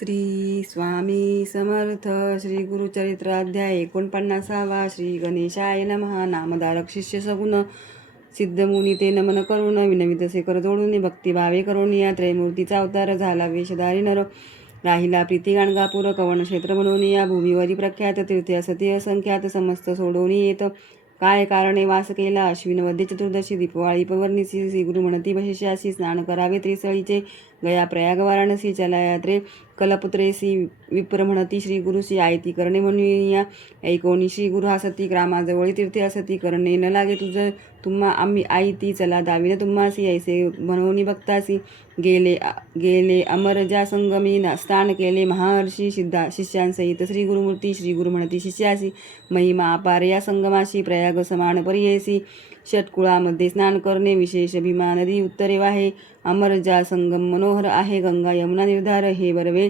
श्री स्वामी समर्थ. श्री गुरुचरित्र अध्याय 49. श्री गणेशाय नमः. नामधारक शिष्य सगुण सिद्धमुनी ते नमन करुण विनवितसे कर जोडून भक्तिभावे करून या त्रयमूर्तीचा अवतार झाला वेशधारी नर राहिला प्रीती गाणगापूर कवन क्षेत्र म्हणून या भूमीवरी प्रख्यात तीर्थे असते असंख्यात समस्त सोडून येत काय कारणे वास केला अश्विन वद्य चतुर्दशी दीपवाळी पवर्णिसी श्री गुरु म्हणती वशिष्यासी स्नान करावे त्रिसळीचे गया प्रयाग वाराणसी चलायात्रे कलपुत्रेसी विप्र म्हणती श्री गुरुसी आयती करणे म्हणून या ऐकोणी श्री गुरु हसती ग्रामाजवळी तीर्थे असती करणे न लागे तुझं तुम्हा आम्ही आयती चला दाविन तुम्हासी ऐसे म्हणून भक्तासी गेले अमरजा संगमी स्नान केले महर्षी शिष्यांसहित श्री गुरुमूर्ती श्री गुरु म्हणती शिष्यासी महिमा अपार या संगमाशी प्रयाग समान पर्येसी षटकुळामध्ये स्नान करणे विशेष भीमा नदी उत्तरे वाहे अमरजा संगम मनोहर आहे गंगा यमुना निर्धार हे बरवे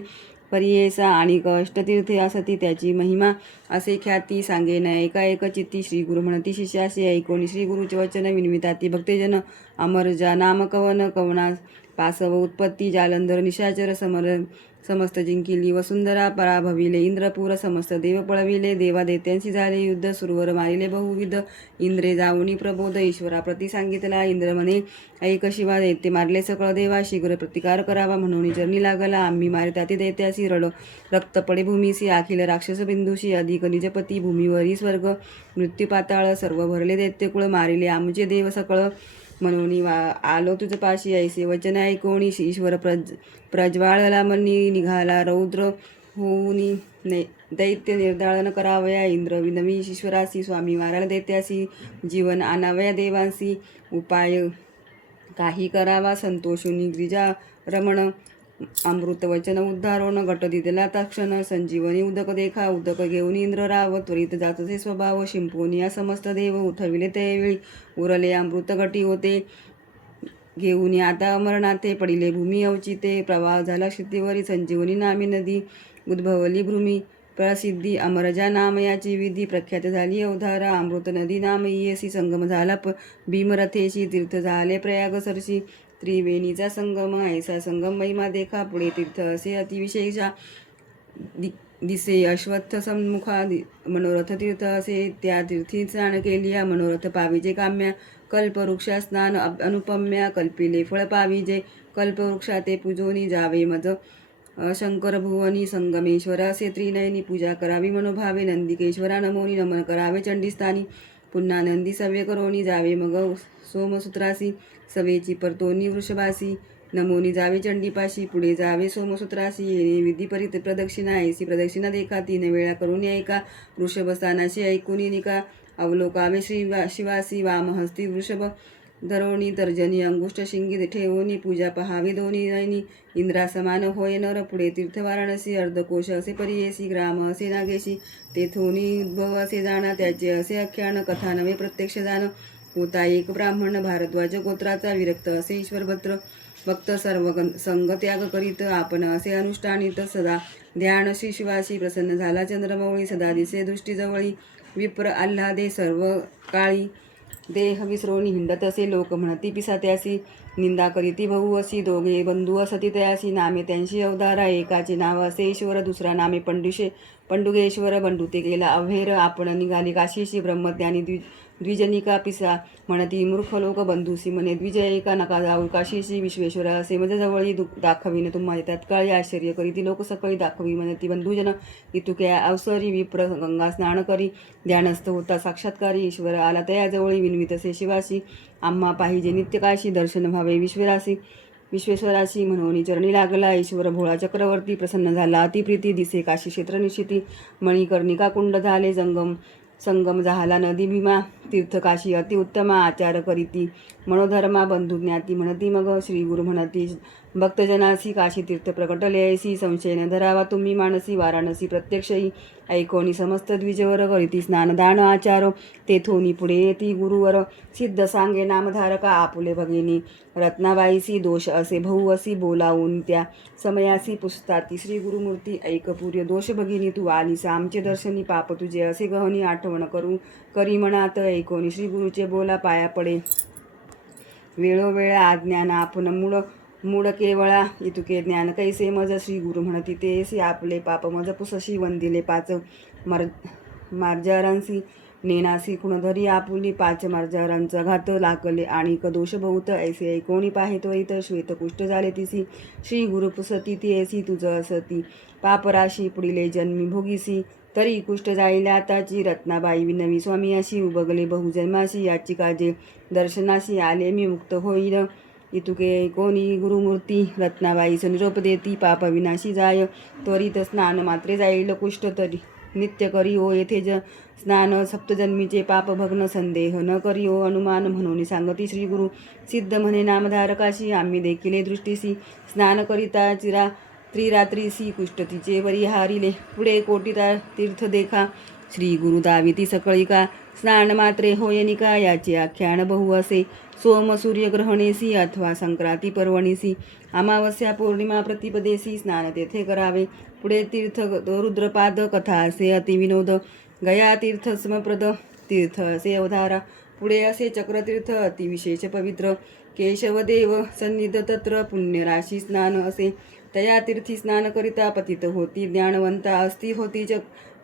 पर्येसा आणि अष्टतीर्थे असती त्याची महिमा असे ख्याती सांगेन एका चित्ती श्री गुरु म्हणती शिष्यासी ऐकोणी श्री गुरुचे वचन विनविताती भक्तजन अमरजा नाम कवन कवना पासव उत्पत्ती जालंधर निशाचर समस्त जिंकिली वसुंधरा पराभविले इंद्रपूर समस्त देव पळविले देवा दैत्यांशी झाले युद्ध सुरवर मारिले बहुविध इंद्रे जाऊनी प्रबोध ईश्वरा प्रति सांगितला इंद्र म्हणे ऐक शिवा दैत्य मारले सकळ देवा शीघ्र प्रतिकार करावा म्हणून चरणी लागला आम्ही मारिताती दैत्यासी रड रक्त पडे भूमीसी अखिल राक्षस बिंदूशी अधिक निजपती भूमीवरी स्वर्ग मृत्यू पाताळ सर्व भरले दैत्यकुळ मारिले आमचे देव सकळ म्हणून आलो तुझ पाशी ऐसे वचन ऐकोणी ईश्वर प्रज्वाळला मनी निघाला रौद्र होऊनी दैत्य निर्दाळन करावया इंद्र विनवी ईश्वरासी स्वामी मारायला दैत्यासी जीवन आणावया देवांसी उपाय काही करावा संतोषुनी गिरिजा रमण अमृत वचन उद्धारोण घट दिदला तक्षण संजीवनी उदक देखा उदक घेऊन इंद्र राव त्वरित जातसे स्वभाव शिंपोनी या समस्त देव उठविले त्यावेळी उरले अमृत घटी होते घेऊन आता अमरनाथे पडिले भूमी अवचिते प्रवाह झाला क्षितीवरी संजीवनी नामी नदी उद्भवली भूमी प्रसिद्धी अमरजा नाम याची विधी प्रख्यात झाली अवधारा अमृत नदी नाम येसी संगम झाला भीमरथेशी तीर्थ झाले प्रयाग सरशी त्रिवेणीचा संगम ऐसा संगम महिमा देखा पुढे तीर्थ असे अतिविशेषा दिसे अश्वत्थ सम्मुखा मनोरथ तीर्थ असे त्या तीर्थी स्नान केलिया मनोरथ पाविजे काम्या कल्पवृक्षा स्नान अनुपम्या कल्पिले फळ पाविजे कल्पवृक्षा ते पूजोनी जावे मज शंकर भुवनी संगमेश्वर असे त्रिनयनी पूजा करावी मनोभावे नंदिकेश्वरा नमोनी नमन करावे चंडीस्थानी पुन्हा नंदी सव्य करोनी जावे मग सोमसूत्रासी सवेची परतोनी वृषभासी नमोनी जावे चंडीपाशी पुढे जावे सोमसूत्रासी येणे विधी परित प्रदक्षिणा ऐसी प्रदक्षिणा देखा 3 वेळा करून ऐका वृषभस्थानाशी ऐकुनी निका अवलोकावे शिवासी वामहस्ती वृषभ धरोणी तर्जनी अंगुष्ठ शिंगी ठेवोनी पूजा पहावी दोन्ही नयनी इंद्रा समान होय नर पुढे तीर्थ वाराणसी अर्धकोश असे परियेसी ग्राम असे नागेशी तेथोनी उद्भव असे जाणा त्याचे असे आख्यान कथा नवे प्रत्यक्ष जाण होता एक ब्राह्मण भारद्वाज गोत्राचा विरक्त असे ईश्वरभद्र भक्त सर्व संग त्याग करीत आपण असे अनुष्ठानित सदा ध्यान श्री शिवाशी प्रसन्न झाला चंद्रमौळी सदा दिसे दृष्टीजवळी विप्र आल्हादे सर्व काळी देह विसरोनी हिंडत असे लोक म्हणती पिसात्यासी निंदा करीती भाऊ असी दोघे बंधू असती तयासी नामे त्यांशी अवधारा एकाचे नाव असे ईश्वर दुसरा नामे पंडुगेश्वर बंडुते गेला अभेर आपण निघाली काशीशी ब्रह्मज्ञानी द्विजनिका पिसा म्हणती मूर्ख लोक बंधूसी म्हणे द्विजय एका नका जाऊ काशीशी विश्वेश्वर असे मजजवळी दाखवीन तुम्हाला तत्काळी आश्चर्य करीती लोक सकळी दाखवी म्हणती बंधुजन इतुक्या अवसरी विप्र गंगा स्नान करी ध्यानस्थ होता साक्षात्कारी ईश्वर आला तयाजवळी विनवितसे शिवासी आम्हा पाहिजे नित्यकाशी दर्शन व्हावे विश्वेश्वराशी म्हणून चरणी लागला ईश्वर भोळा चक्रवर्ती प्रसन्न झाला अतिप्रीती दिसे काशी क्षेत्र निश्चिती मणिकर्णिका कुंड झाले संगम झाला नदी भीमा तीर्थ काशी अतिउत्तमा आचार करीती मनोधर्मा बंधू ज्ञाती म्हणती मग श्री गुरु म्हणती भक्तजनासी काशी तीर्थ प्रकटले ऐसी संशय न धरावा तुम्ही मानसी वाराणसी प्रत्यक्षही ऐकोनी समस्त द्विजवर करीती स्नान दान आचार तेथोनी पुढे येती गुरुवर सिद्ध सांगे नामधारका आपुले भगिनी रत्नाबाईसी दोष असे भाऊ असी बोलावून त्या समयासी पुसताती श्री गुरुमूर्ती ऐकपूर्य दोष भगिनी तू आलीस आमचे दर्शनी पाप तुझे असे गहनी आठवण करी मनात ऐकोनी श्री गुरुचे बोला पाया पडे वेळोवेळ आज्ञान आपण मूळ मूळ केवळा इतुके ज्ञान कैसे मज श्री गुरु म्हणती तेसी आपले पाप मज पुसशी वंदिले पाच मार्जारांसी नेनासी कुणधरी आपुली पाच मार्जारांचा घात लागले आणि दोष बहुत ऐसे कोणी पाहे त्वरित श्वेत कुष्ठ झाले तिसी श्री गुरु पुसती ती ऐसी तुझ असती पापराशी पुढिले जन्मी भोगीसी तरी कुष्ठ जाईला आताची रत्नाबाई विनवी स्वामी अशी उबगले बहुजन्माशी याची काजे दर्शनाशी आले मी मुक्त होईल इतुके कोणी गुरुमूर्ती रत्नाबाईस निरोप देती पाप विनाशी जाय त्वरित स्नान मात्रे जाईल कुष्ठ तरी नित्य करी हो येथे स्नान सप्तजन्मीचे पाप भग्न संदेह न करी हो अनुमान म्हणून सांगती श्री गुरु सिद्ध म्हणे नामधारकाशी आम्ही देखील दृष्टीसी स्नान करिता त्रिरात्रीसी कुष्ठ तिचे वरी हारिले पुढे कोटीता तीर्थ देखा श्री गुरु दाविती सकळिका स्नान मात्रे होयनिका याचे आख्यान बहु असे सोम सूर्यग्रहणेसी अथवा संक्रांती पर्वणीसी अमावस्या पौर्णिमा प्रतिपदेसी स्नान तेथे करावे पुढे तीर्थ रुद्रपाद कथा असे अतिविनोद गया तीर्थ समप्रद तीर्थ असे अवधारा पुढे असे चक्रतीर्थ अतिविशेष पवित्र केशवदेव सन्निध तत्र पुण्यराशी स्नान असे तया तीर्थी स्नान करिता पतित होती ज्ञानवंता अस्ति होती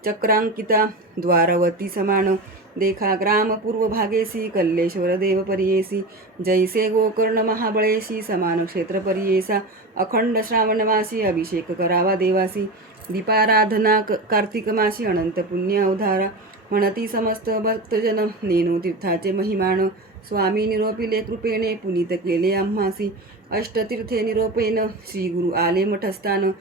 चक्रांकिता द्वारवती समान देखा ग्राम पूर्व भागेसी कल्लेश्वर देव परियेसी जैसे गोकर्ण महाबळेशी समान क्षेत्र परियेसा अखंड श्रावणमासी अभिषेक करावा देवासी दीपाराधना कार्तिक मासी अनंत पुण्य अवधारा म्हणती समस्त भक्तजन नेनो तीर्थाचे महिमान स्वामी निरोपिले कृपेने पुनीत केले आम्हासी अष्टतीर्थे निरोपेन श्री गुरु आले मठस्थान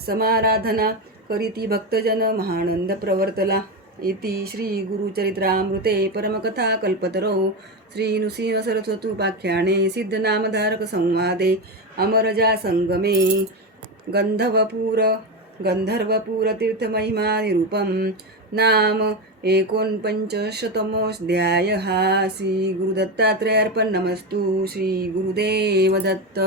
समाराधना करीती भक्तजन महानंद प्रवर्तला इति श्री गुरुचरित्रामृते परमकथा कल्पतरो श्री नृसिंह सरस्वतुपाख्याने सिद्धनामधारक संवादे अमरजा संगमे गंधर्वपूर तीर्थमहिमा निरूपम नाम 49तमोऽध्याय श्री गुरुदत्तात्रेयार्पणमस्तु श्री गुरुदेव दत्त।